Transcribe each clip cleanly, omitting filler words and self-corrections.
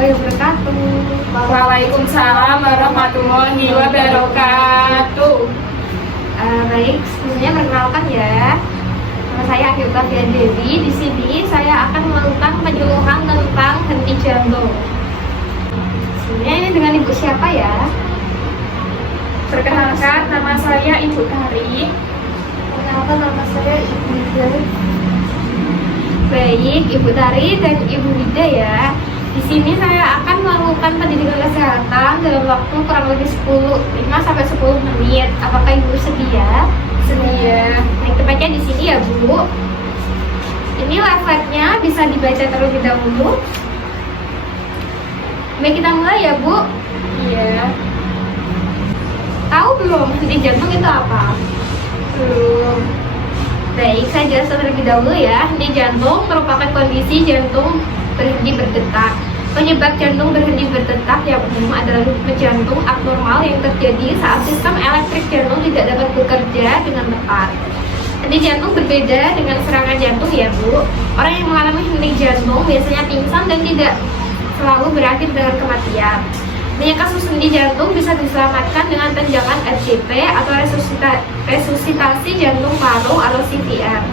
warahmatullahi wabarakatuh. Waalaikumsalam warahmatullahi wabarakatuh. Baik, sebelumnya perkenalkan ya. Nama saya Ayu Octavia Dewi. Di sini saya akan melakukan penyuluhan tentang henti jantung. Sebelumnya ini dengan Ibu siapa ya? Perkenalkan, nama saya Ibu Tari. Perkenalkan, nama saya Ibu Wida. Baik, Ibu Tari dan Ibu Wida ya. Di sini saya akan melakukan pendidikan kesehatan dalam waktu kurang lebih 5 sampai 10 menit. Apakah Ibu sedia? Sedia. Nah, tepatnya di sini ya, Bu. Ini leafletnya bisa dibaca terlebih dahulu. Baik, kita mulai ya, Bu. Iya. Tahu belum henti jantung itu apa? Belum. Baik, saya jelaskan terlebih dahulu ya. Henti jantung merupakan kondisi jantung berhenti berdetak. Penyebab jantung berhenti berdetak yang umum adalah ritme jantung abnormal yang terjadi saat sistem elektrik jantung tidak dapat bekerja dengan tepat. Henti jantung berbeda dengan serangan jantung ya, Bu. Orang yang mengalami henti jantung biasanya pingsan dan tidak selalu berakhir dengan kematian. Banyak kasus henti jantung bisa diselamatkan dengan tindakan RCP atau resusitasi jantung paru atau CPR.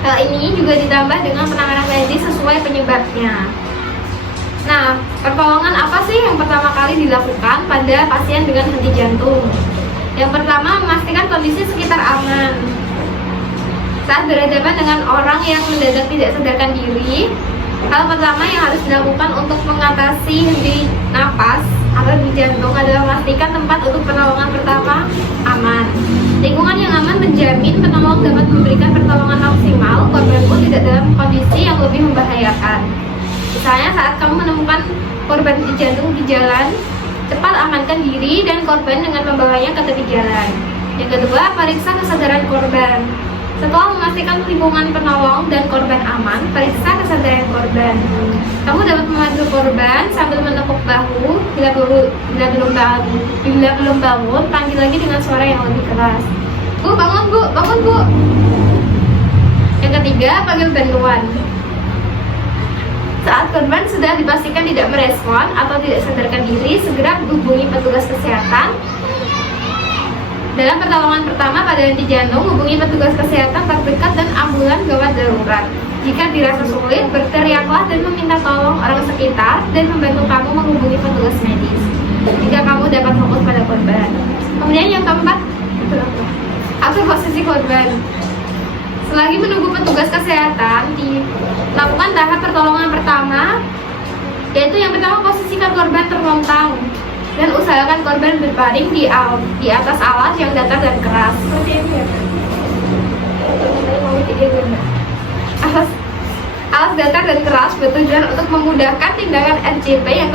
Hal ini juga ditambah dengan penanganan medis sesuai penyebabnya. Nah, pertolongan apa sih yang pertama kali dilakukan pada pasien dengan henti jantung? Yang pertama, memastikan kondisi sekitar aman. Saat berhadapan dengan orang yang mendadak tidak sadarkan diri, hal pertama yang harus dilakukan untuk mengatasi henti napas atau henti jantung adalah memastikan tempat untuk pertolongan pertama aman. Lingkungan yang aman menjamin penolong dapat memberikan pertolongan maksimal, korban pun tidak dalam kondisi yang lebih membahayakan. Misalnya saat kamu menemukan korban henti jantung di jalan, cepat amankan diri dan korban dengan membawanya ke tepi jalan. Yang kedua, periksa kesadaran korban. Setelah memastikan lingkungan penolong dan korban aman, periksa kesadaran korban. Kamu dapat memandu korban sambil menepuk bahu. Bila belum bangun, panggil lagi dengan suara yang lebih keras. Bu, bangun bu, bangun bu. Yang ketiga, panggil bantuan. Saat korban sudah dipastikan tidak merespon atau tidak sadarkan diri, segera hubungi petugas kesehatan. Dalam pertolongan pertama pada henti jantung, hubungi petugas kesehatan terdekat dan ambulan gawat darurat. Jika dirasa sulit, berteriaklah dan meminta tolong orang sekitar dan membantu kamu menghubungi petugas medis jika kamu dapat fokus pada korban. Kemudian yang keempat, atur posisi korban. Selagi menunggu petugas kesehatan, dilakukan tahap pertolongan pertama, yaitu yang pertama posisikan korban terlontang dan usahakan korban berbaring di atas alas yang datar dan keras. Seperti ini ya. Alas datar dan keras bertujuan untuk memudahkan tindakan RCP yang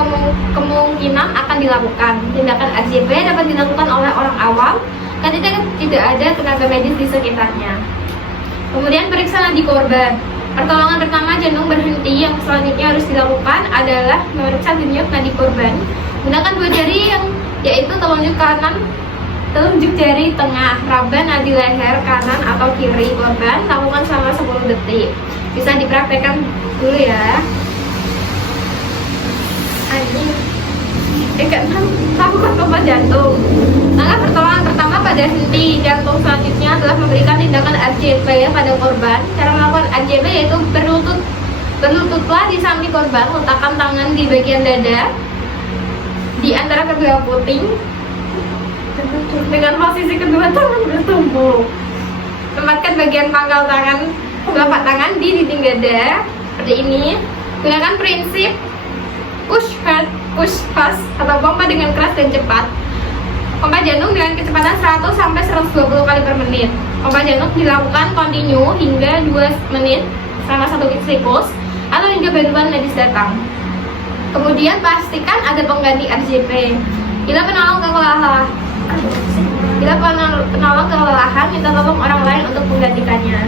kemungkinan akan dilakukan. Tindakan RCP dapat dilakukan oleh orang awam ketika tidak ada tenaga medis di sekitarnya. Kemudian periksa nadi korban. Pertolongan pertama jantung berhenti yang selanjutnya harus dilakukan adalah memeriksa denyut nadi korban. Gunakan dua jari yaitu telunjuk jari tengah, raba nadi leher kanan atau kiri korban. Lakukan selama 10 detik. Bisa dipraktekkan dulu ya. Lakukan pompa jantung. Langkah pertolongan pertama pada henti jantung selanjutnya adalah memberikan tindakan RCP pada korban. Cara melakukan RCP yaitu berlututlah di samping korban, letakkan tangan di bagian dada di antara kedua puting dengan posisi kedua tangan bertumpuk. Tempatkan bagian pangkal tangan, telapak tangan di dinding dada seperti ini. Gunakan prinsip push hard, push fast atau pompa dengan keras dan cepat. Pompa jantung dengan kecepatan 100 sampai 120 kali per menit. Pompa jantung dilakukan kontinu hingga 2 menit selama 1 siklus atau hingga bantuan medis datang. Kemudian pastikan ada pengganti RCP. Bila penolong kelelahan, minta tolong orang lain untuk menggantikannya.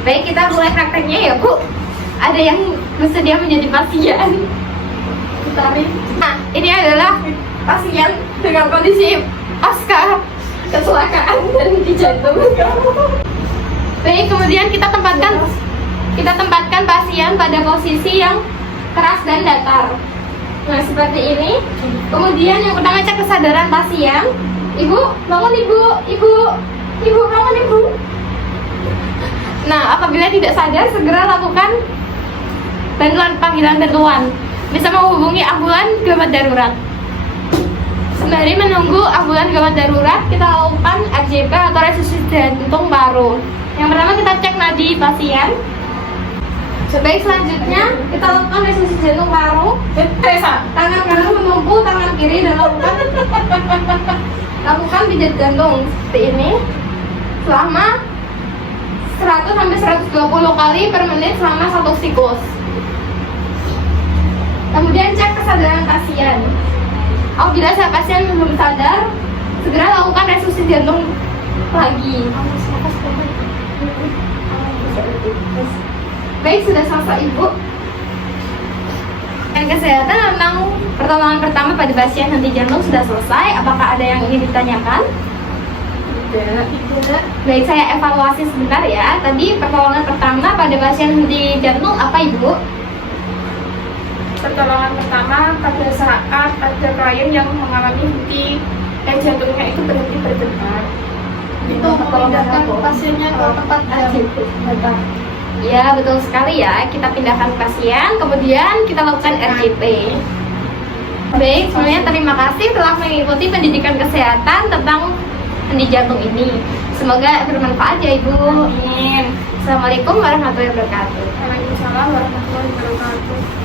Baik, kita mulai prakteknya ya Bu. Ada yang bersedia menjadi pasien? Nah, ini adalah pasien dengan kondisi pasca kecelakaan dan henti jantung. Baik, kemudian kita tempatkan pasien pada posisi yang keras dan datar. Nah, seperti ini. Kemudian yang pertama cek kesadaran pasien. Ibu, bangun ibu, ibu, ibu, bangun ibu. Nah, apabila tidak sadar, segera lakukan panggilan bantuan. Bisa menghubungi ambulan gawat darurat. Sembari menunggu ambulan gawat darurat, kita lakukan RJP atau resusitasi jantung paru. Yang pertama kita cek nadi pasien. Baik, selanjutnya kita lakukan resusitasi jantung paru. Tangan kanan menumpu tangan kiri dan lakukan pijat jantung seperti ini selama 100 sampai 120 kali per menit selama 1 siklus. Kemudian cek kesadaran pasien. Apabila pasien belum sadar, segera lakukan resusitasi jantung lagi. Baik, sudah selesai ibu. Dan kesehatan tentang pertolongan pertama pada pasien henti jantung sudah selesai. Apakah ada yang ingin ditanyakan? Tidak. Baik, saya evaluasi sebentar ya. Tadi pertolongan pertama pada pasien henti jantung apa ibu? Pertolongan pertama pada saat ada klien yang mengalami henti jantungnya itu berhenti berdebar. Itu memindahkan pasiennya ke tempat RJP. Ya, betul sekali ya. Kita pindahkan pasien, kemudian kita lakukan RJP. Baik, semuanya terima kasih telah mengikuti pendidikan kesehatan tentang henti jantung ini. Semoga bermanfaat ya Ibu. Amin. Assalamualaikum warahmatullahi wabarakatuh. Waalaikumsalam warahmatullahi wabarakatuh.